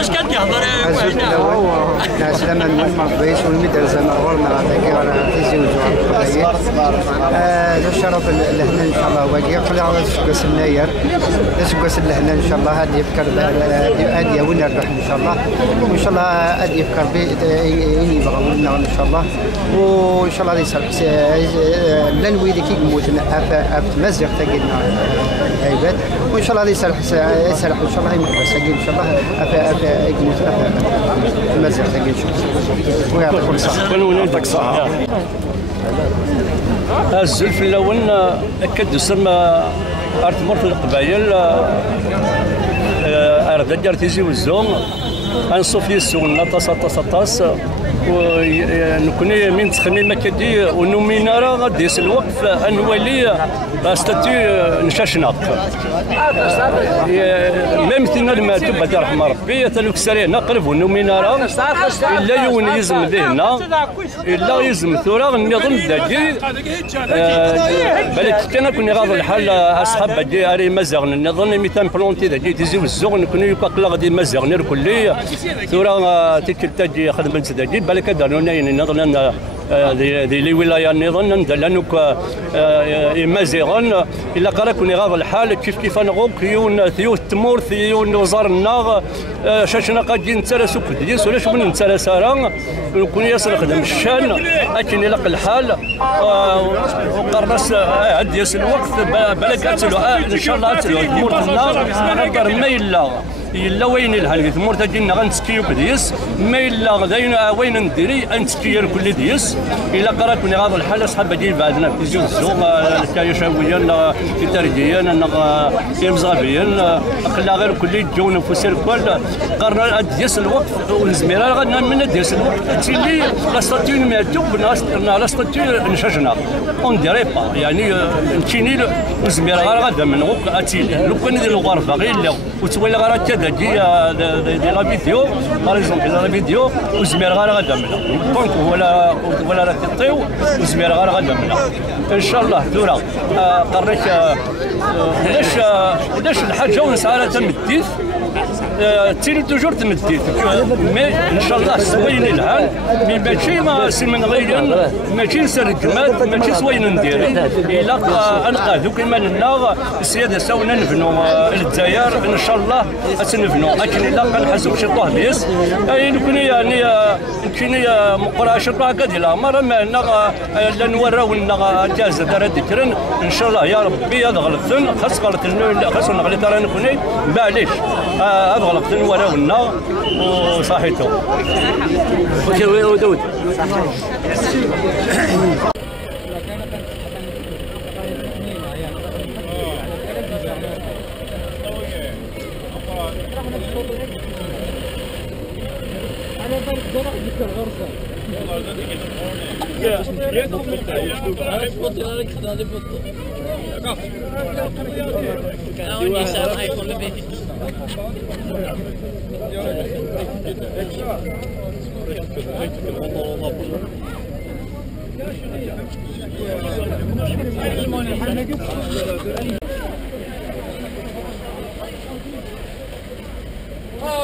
اش كان كيهضر ناس لما المقبيس والمدرسه نغور مع ذاك تيزوجوا هذا الشرف لهنا ان شاء الله واقي قلع سكوس الناير سكوس لهنا ان شاء الله هذه يفكر هذه وين نروح ان شاء الله وان شاء الله هذه يفكر بي يبغوا لنا ان شاء الله وان شاء الله يصلح لا نويدي كي يموتنا في مزيغ تاعنا عباد وان شاء الله يصلح ان شاء الله يمحبس ان شاء الله يموتنا في مزيغ تاعنا ويعطيكم الصحه ونعطيك الصحه. الزلف الاول اكد يسمى ارتمرت القبايل ارد دارتيزي والزوم انصوف يسون طاس ونكوني من تخميم كدي ونومينا غادي يس الوقف انوالي استاتي نشاشناق ميم ثينا لما تبدا رحم ربي تلوك سرينا قرب ونومينا الا يون يزم ذهنا الا يزم ثورا النظام داكي بالك كان كوني غاض الحال اصحاب دي اري مزغن النظام ميتان بلونتي داكي تيزي والزغن كوني يبقى غادي مزغن كلي ثورا تيكلتاجي خدمت داكي بالك دارنا نظن ذي لي ولايه نظن لانك مازيغن الا قرا كوني غاض الحال كيف نغوك يون ثيو التمور ثيون وزار الناغ شاشنا قادي نتراسو كديس ولا شغل نتراسا كون ياسر خدم الشان اكن يلق الحال وقرناس عاد ياس الوقت بالك ان شاء الله اتلو التمور الناغ نقدر ما إلا وين الهان ثمور تاجينا غنسكيو بديس ما إلا غداينا وين نديري انسكيو كل ديس إلا قرات من هذا الحال أصحاب بديل بعدنا في زوج السوق التايشاويا الترجيان المزغبيا خلا غير كل جون فسير كل قرنا ديس الوقت والزميره غادنا من ديس الوقت تيلي لا ستاتيون ما توب لا ستاتيون نشجنا اون ديري با يعني نتيني الزميره غادا من غوك اتيلي لو كان ندير الغرفه غير لا وتولي غير كذا دي لا فيديو باغ اكزومبل لا فيديو وزمير غادا منها دونك ولا لا تطيو وزمير غادا منها ان شاء الله ثورة قريت علاش الحاجه ونسعى تمديت تيلي توجور تمديت مي ان شاء الله سوين الهان مي ماشي ما سمن غير ماشي نسركمات ماشي سوين ندير الا انقاذو كما لنا السياده ساونا نبنوا الجزائر ان شاء الله نبنوا لكن الا كنحسوا شي طه بيس نكون يعني كاين مقرا شطا كدي الامر ما لا نوراو لنا جاز دار ذكرن ان شاء الله يا ربي هذا غلطن خاص غلطن خاص نغلط راه نكوني معليش هذا غلطن وراو لنا وصحيتو اوكي ودود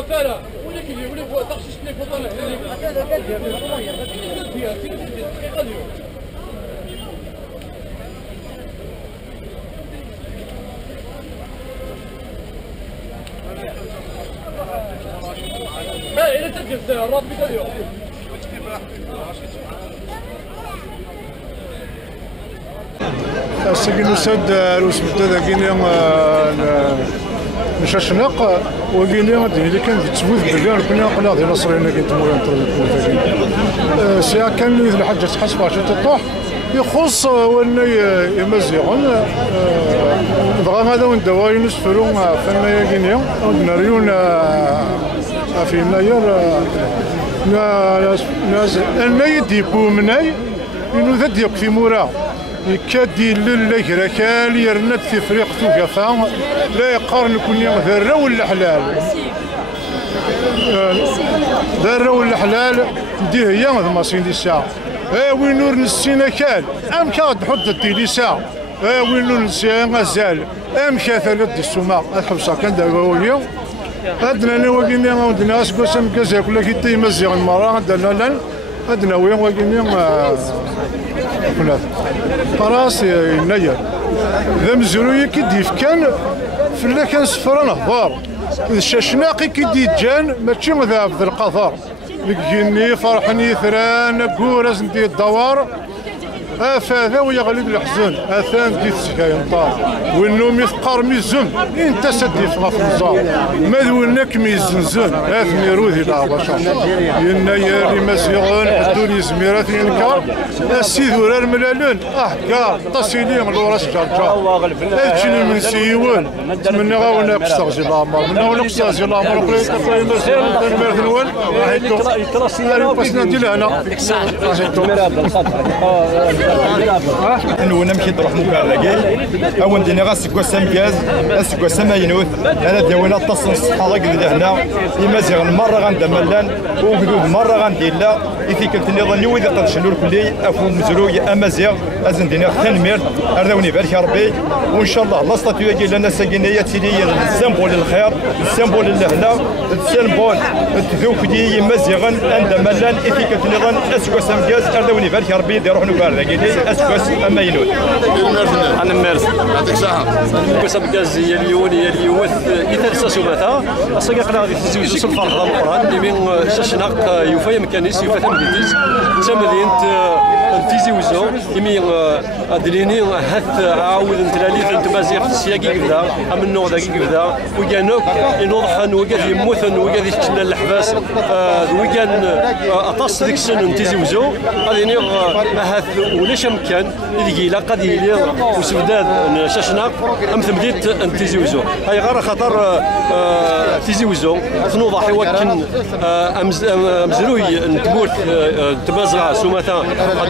فلا ولكن هو تخشش لي فضل إذا تجلس الرب اليوم السجن السد روس متدا كينيا نشاشناق وقيلي غادي اللي كان تفوت بالليل كنا قلنا غادي نصرينا كي تمور سي كان الحاجه تحسب عشان تطوح يخص ولا يمزيغون بغا هذا وندواي نسفروا فما كينيا ونريون في ناير ناس الناي ديبو مناي انو ذا ديك في مورا يكادي لله ركال يرنت في فريق توقفا لا يقارن كوني ذره ولا حلال ذره ولا حلال دي هي ماسين دي الساعه وين نور نسينا كان ام كاد حط التيليسا وين نور نسينا غزال ام كاثلت السماء الحبسه كان داويه ادنا انا وقينا ودنا اسكوسم كازا كل كي تيمزيغ المراه ادنا لان ادنا وين وقينا فلات فراس ينير ذا مزرويه كي ديف كان فلا كان سفران اخبار الشاشناقي كي ديجان ماشي ذا القطار لقيني فرحني ثران كورز ندي الدوار فهذا ويغلب الحزن اثان ديت سكاين طار والنوم يثقر ميزن انت سدي في النظام ماذونك ميزنزن اثني روذي لا باشا ينا يا مزيغون حدوني زميرات ينكر السيد ورا الملالون كاع تصيلين لوراس جرجا اجني من سيون من غاونا قصاصي الامر من غاونا قصاصي الامر قريت المرث الاول بس ندير هنا انو نمشي نروح مكركي او ندير غا سكوا سمكاز سكوا سماينوث انا داوينا تصن الصحراء اللي هنا يمازيغ المره غندملان وقدود مره غندير لا يثيكلت النظام وإذا قد شنور كلي افو مزروي امازيغ ازن دينا تنمير اردوني بارك ربي وان شاء الله لاصطاتو يجي لنا ساكينيه تيلي السمبول الخير السمبول اللهنا السمبول الذوق دي يمازيغن اندملان يثيكلت النظام سكوا سمكاز اردوني بارك ربي يروح نكركي اسكوس اما ينوت انا مارس يعطيك الصحه كوس بكاز هي اليون هي اليوث يتلسى سوماتا اصلا قلنا غادي تزوج صفر هضره القران اللي من شاشناق يوفا مكانيس يوفا تمديتيز تمدينت تيزي وزو يمي ادريني هث عاود نتلالي تمازيغ السياقي كذا ام النوع ذاك كذا وكانوك ينوضحن وكاد يموثن وكاد يشتنا الحباس وكان اطاس ديك السن تيزي وزو غادي هث ولاش امكان اللي لا قد يلي وسوداد شاشناق ام ثمديت تيزي وزو هاي غير خاطر تيزي وزو تنوضح يوكن امزروي نتموت تبازغ سوماتا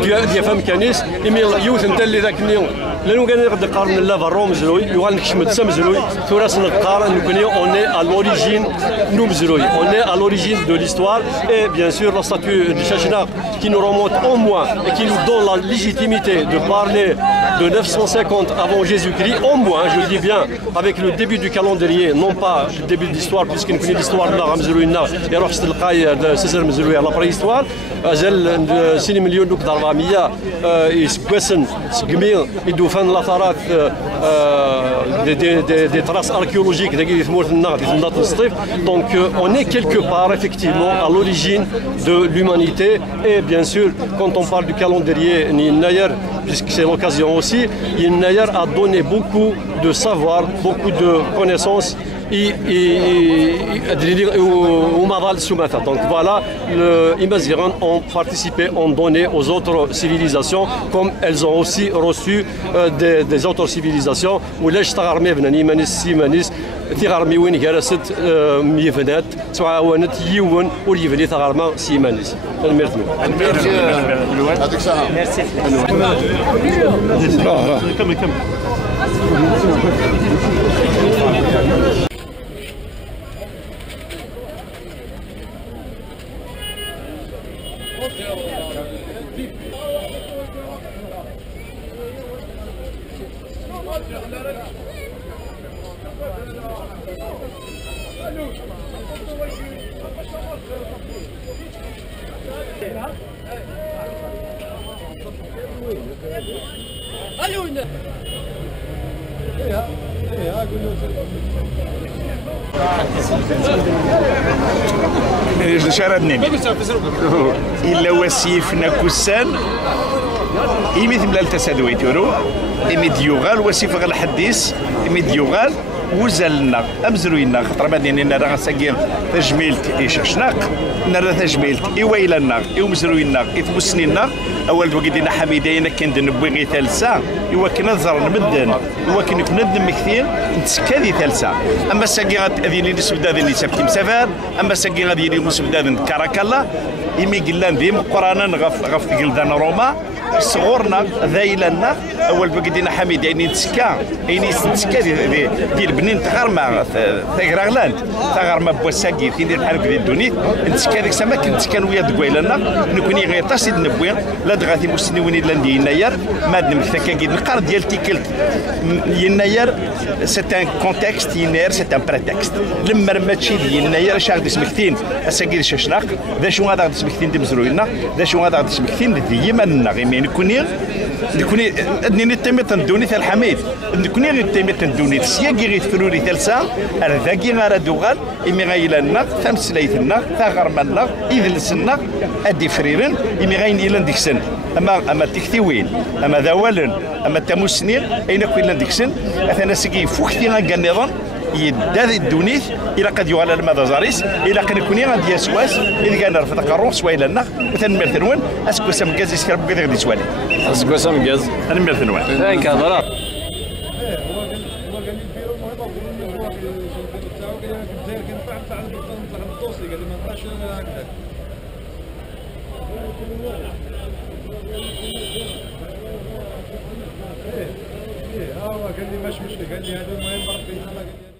ديال فم كانيس يمي يوث انت اللي ذاك اليوم لانه كان يقدر يقارن لا فارو مزروي يوغال نكشمت سمزروي ثوراس نقارن نكوني اون اي ا لوريجين نو مزروي اون اي ا لوريجين دو ليستوار اي بيان سور لا ستاتيو دو شاشناق qui nous remonte au moins et qui nous donne la légitimité de parler de 950 avant Jésus-Christ, au moins, je le dis bien, avec le début du calendrier, non pas le début de l'histoire, puisqu'il connaît l'histoire de la Ramzerouina, et alors c'est le cas de César Mzerouia, la préhistoire, Azel 6 millions de d'Arvamia, et Squessen, Sgmir, et Doufan Latarat, des traces archéologiques, donc on est quelque part, effectivement, à l'origine de l'humanité, et bien sûr, quand on parle du calendrier, Nayer, puisque c'est l'occasion aussi, Nayer a donné beaucoup de savoir, beaucoup de connaissances donc voilà, les Imaziran ont participé, ont donné aux autres civilisations, comme elles ont aussi reçu des autres civilisations. Où les Shtarmé venani manis simanis, Tirarmi win garaset mivenet, soit wanet yiwen ou liveni Tararma simanis. Merci. شردني إلا وسيفنا كسان إمي ثملا التسادويت يورو إمي ديوغال وسيف غير الحديث إمي ديوغال وزلنا امزروينا خاطر ما دينا راه ساكي تجميلت ايشاشناق نرى تجميلت ايويلنا ايومزروينا ايتمسنينا اول وقدينا حميدين كان نبوي غير ثالثه ايوا كنا نزر نمدن ايوا كنا ندم كثير نتسكادي ثالثه اما ساكي غادي اللي نسبدا اللي سبتي مسافر اما ساكي غادي اللي نسبدا كراكالا يمي قلان ديم قرانا غف قلدان روما صغورنا ذايلنا اول بقدينا حميد يعني نتسكا يعني نتسكا ديال بنين تغرما تغرغلاند تغرما بوساكي تيدير بحال هكا الدونيت نتسكا ديك السما كنت ويا دكويلنا نكوني غير تصيد نبوي لا دغاتي مسنيوني لا ندي يناير ما نمثل كي نقر ديال تيكلت يناير سي ان كونتكست يناير سي ان بريتكست لما ماتشي ديال يناير اش غادي سمكتين اساكي شاشناق ذا شو غادي سمكتين دمزروينا ذا شو غادي سمكتين ديما غير نكوني ادني تيمي تندوني تاع الحميد نكوني غير تيمي تندوني سياكي غير تفروري ثالثه ذاكي غير دوغال امي غايلنا تمسليتنا تا غرمنا يدلسنا ادي فريرن امي غاين الى ديك السن اما تكتيوين اما ذوالن اما تمسنين اين كوين ديك السن اثنا سكي فوختي غا النظام يداد الدونيث الى قد يغال الماذا زاريس الى قد يكون غادي يسواس اذا كان رفض قروس ويلنا مثلا مرثنون اسكو سام كاز يسكر بكذا غادي سوالي اسكو سام كاز انا مرثنون ثانك هضره قال لي ماشي مشكل قال لي هذا المهم ربي